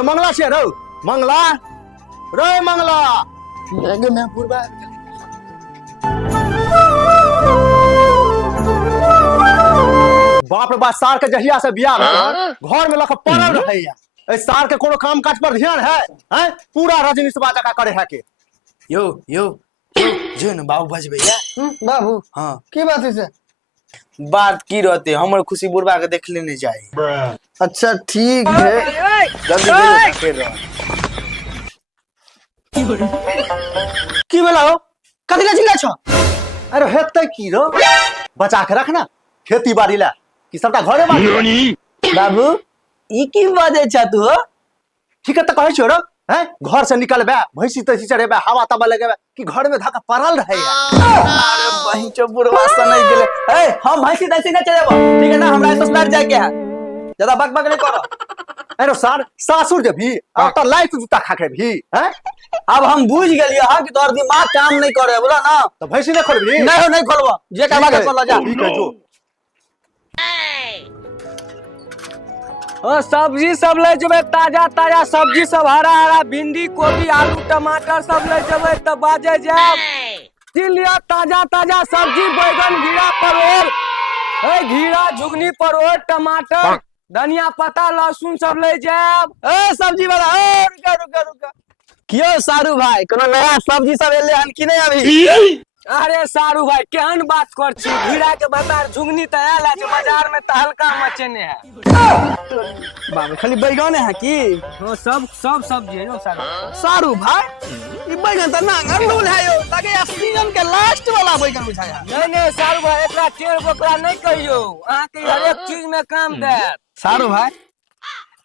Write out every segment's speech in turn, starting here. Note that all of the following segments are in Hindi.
अरे मंगला छे रो मंगला रे मंगला मैं पूर्वा बाप रे बाप सार के जहिया से बियाह भेल घर में लख पड़ल रहैया ए सार के कोनो काम काज पर ध्यान है हैं पूरा रजनीशवा जका करे है के यो यो जो न बाबू बज भैया बाबू हाँ की बात है से बात की रहते हमर खुशी बुढ़वा के देख लेने जाए। अच्छा ठीक है जल्दी फिर की भेला हो कथि ला चिल्ला छ अरे हेतै की रो बचा के रखना खेती बाड़ी ला कि सबटा घरे बाड़ी बाबू ई की बाजे छ तू ठीक है तो कहै छो रो हैं घर से निकलबे भैंसी तैसी चढ़ेबे हवा तवा लगेबे कि घर में धक्का पड़ल रहे अरे बहिन चो बुढ़वा सनई गेले ए हम भैंसी तैसी न चलेबो ठीक है ना हमरा ससुराल जाए के है ज्यादा बक बक नहीं करो। अरे सार सासुर जे भी अब तो लाइफ जूता खा के भी हैं अब हम बुझ गेलिए हां कि तोर दिमाग काम नहीं करे बोला ना तो भैंसी नहीं खोलबी नहीं खोलबो जे कहबा के खोल जा ठीक है जो ओ सब्जी सब ले जबे ताजा ताजा सब्जी सब हरा हरा भिंडी कोबी आलू टमाटर सब ले जबे त बाजे जाब लिया ताजा ताजा सब्जी बैगन घिरा परोर ए घिरा झुगनी परोर टमाटर धनिया पत्ता लहसुन सब ले जाब ए सब्जी वाला ए रुका कियो सारू भाई कोनो नया सब्जी सब एले हन कि नहीं अभी अरे सारू भाई केहन बात कर छी घिरा के बाजार झुगनी त आयल है बाजार में त हल्का मचेने है बाबू खाली बैगन है कि ओ सब सब्जी है यो सारू भाई ई बैगन त ना अंगूल है यो लगे सीजन के लास्ट वाला बैगन बुझाया नहीं सारू भाई एकरा टेढ़ बोकरा नहीं कहियो अहाँ के हर एक चीज में काम देत सारू भाई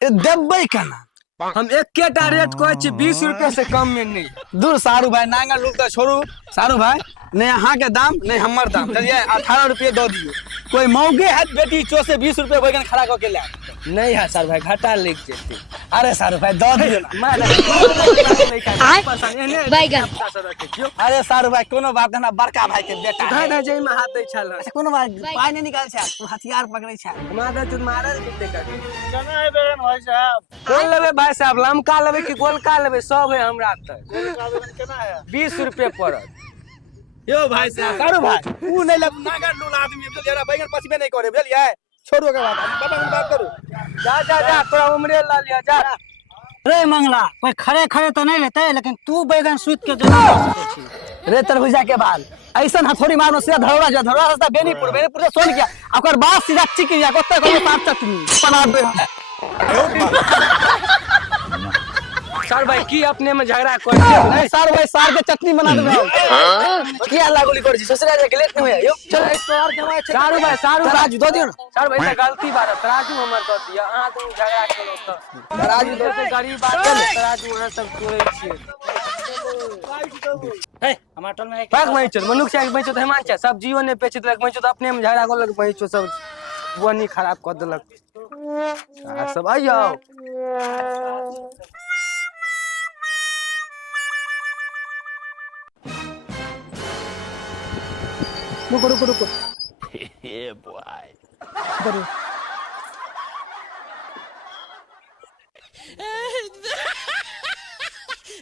ए देबै केना हम एकेटा रेट कहै छी 20 रुपए से कम में नहीं दूर सारू भाई नांगा लूट तो छोड़ू सारू भाई नहीं यहाँ के दाम नहीं हमर दाम चलिए 18 रुपये दो दियो कोई मौगे है बेटी चो से 20 रुपये बैगन खड़ा करके ले नहीं है सारू भाई घाटा लग जेते अरे सारू भाई दो दियो ना अरे सारू भाई कोनो बात ना बड़का भाई के बेटा है ना जई में हाथ दै छल अच्छा कोनो बात पाई नहीं निकाल छै हथियार पकड़ै छै मादा तुम मारल किते कर केना है बेगन भाई साहब कोन लेबे भाई साहब लमका लेबे कि गोलका लेबे सब है हमरा त गोलका बेगन केना है 20 रुपए पड़त यो भाई साहब सारू भाई ऊ नहीं लब नागा लूल आदमी तो जरा बैगन पचबे नहीं करे बुझलिए छोड़ो के बात करू जा तोरा उमरे ला लिया जा रे मंगला कोई खड़े खड़े तो नहीं लेते लेकिन तू बैगन सूत के जरूर ले सकै छी रे तरबूजा के बाद ऐसा हथौड़ी मारनो सीधा धरौड़ा रास्ता बेनीपुर से सोन किया ओकर बाद सीधा चिकिया कोते को साफ चटनी बना दे सर भाई की अपने में झगड़ा कर नहीं सर भाई सार के चटनी बना दे क्या लागोली कर छी ससुरा के लेट नहीं है यो चल सर के भाई सारू राजू दो दियो सर भाई गलती बात तराजू हमर कर दिया अहाँ तुम झगड़ा केलो त राजू दो तो गरीब आदमी तराजू वहां सब तोड़े छी हे टमाटर में पाक मैं चल मनुख से मैं तो हेमान छ सब्जियो ने बेच देलक मैं तो अपने में झगड़ा कर लग मैं तो सब बनी खराब कर देलक सब आइयो रुको Yeah, boy.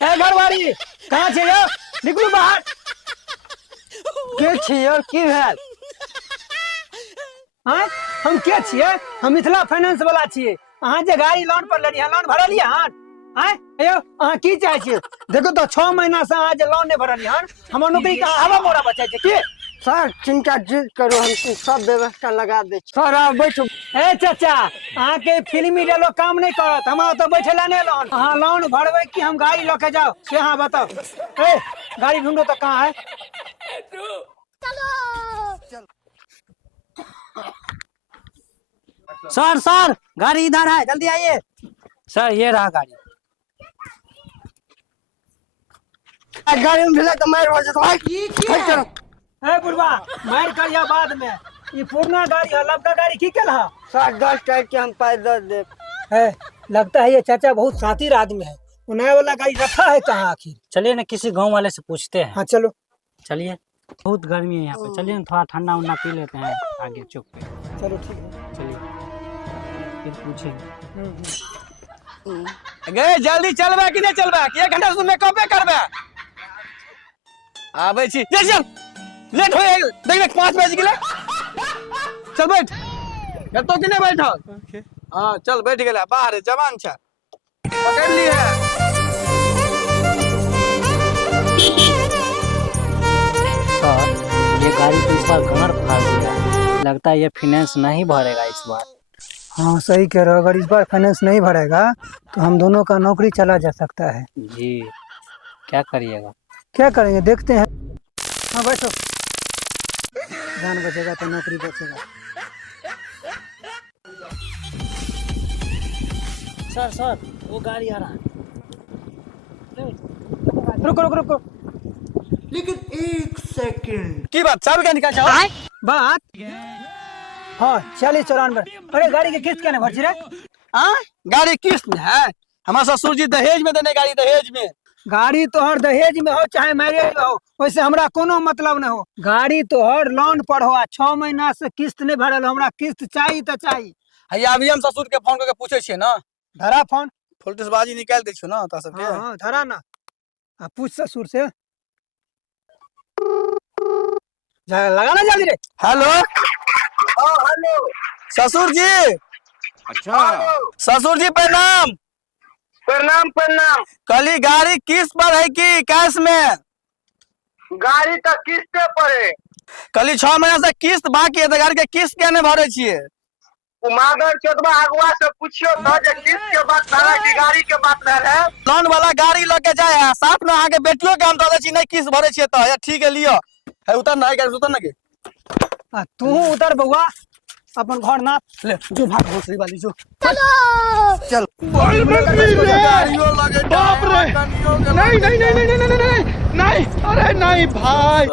ए घरवाली कहां छै यो निकलू बाहर के छियो की भेल हां हम के छियै हम मिथिला फाइनेंस वाला छियै अहाँ जे गाड़ी लोन पर लेलियै लोन भरलियै हन हैं यो अहाँ की चाहै छियै देखो तो 6 महीना से अहाँ जे लोन नहीं भरलियै हन हमर नौकरी का हवा मोरा बचाइ छै की सर चिंता जिद करो हम सब व्यवस्था लगा दे सर आप बैठो ए चाचा अहाँ के फिल्मी डालो काम नहीं करत हम तो बैठे ला नहीं लोन अहाँ लोन भरबै कि हम गाड़ी लेके जाओ से अहाँ बताओ ए गाड़ी ढूंढो तो कहाँ है सर गाड़ी इधर है जल्दी आइए सर ये रहा गाड़ी गाड़ी में भेजा तो मार हो जाता है बुढ़वा मार करिया बाद में ये पुराना गाड़ी है लबका गाड़ी की केला सर 10 टाइप के हम पैदल दे है लगता है ये चाचा बहुत शातिर आदमी है वो नया वाला गाड़ी रखा है कहाँ आखिर चलिए ना किसी गांव वाले से पूछते हैं। हाँ चलो चलिए बहुत गर्मी है यहाँ पे, चलिए ना थोड़ा ठंडा उन्ना पी लेते हैं आगे चौक पे। चलो ठीक है चलिए फिर पूछेंगे। गए जल्दी चलबे कि नहीं चलबे कि 1 घंटा से मेकअपे करबे आबै छी चल चल लेट होय देख 5 बज गेलै चल बैठ एतो कि नहीं बैठल हां चल बैठ गेला बाहर जवान छ पकड़ ली है सर ये गाड़ी तो इस बार कमर फाड़ दिया, लगता है ये फाइनेंस नहीं भरेगा इस बार। हाँ सही कह रहे हो, अगर इस बार फाइनेंस नहीं भरेगा तो हम दोनों का नौकरी चला जा सकता है। जी क्या करिएगा? क्या करेंगे देखते हैं। हाँ बैठो, जान बचेगा तो नौकरी बचेगा। सर सर वो गाड़ी आ रहा है। रुको रुको रुको, की बात चाबी क्या निकाल चाहो बात हाँ 40-94। अरे गाड़ी के किस्त क्या नहीं भरची रे? हां गाड़ी किस्त में है, हमारा ससुर जी दहेज में देने गाड़ी दहेज में। गाड़ी तोहर दहेज में हो चाहे मैरिज में हो, वैसे हमरा कोनो मतलब नहीं हो। गाड़ी तोहर लोन पर हो, 6 महीना से किस्त नहीं भरल, हमरा किस्त चाहिए तो चाहिए। हैया अभी हम ससुर के फोन करके पूछे छिए ना, धरा फोन। फुलटेसबाजी निकाल दे छियो ना ता सब के। हाँ धरा ना, पूछ ससुर से। लगा ना जल्दी रे। हेलो हेलो ससुर जी। अच्छा ससुर जी प्रणाम। प्रणाम प्रणाम। कली गाड़ी किस्त पर है कि कैश में? गाड़ी तो किस्ते पर है। कली 6 महीना से किस्त बाकी है तो गाड़ी के किस्त क्या नहीं भरे छिए? उमागर चोदवा अगुआ से पूछियो तो जे किस्त के बात रहा कि गाड़ी के बात रहा। लोन वाला गाड़ी लेके जाए है, साथ में आके बेटियों के हम दे छी नहीं किस्त भरे छिए तो या ठीक है लियो है उतर ना गाड़ी उतर ना के। तू उतर बउआ, अपन घर ना ले जो भाग भोसड़ी वाली जो चल गाड़ियों लगे बाप रे। नहीं नहीं नहीं नहीं नहीं नहीं नहीं नहीं, अरे नहीं भाई।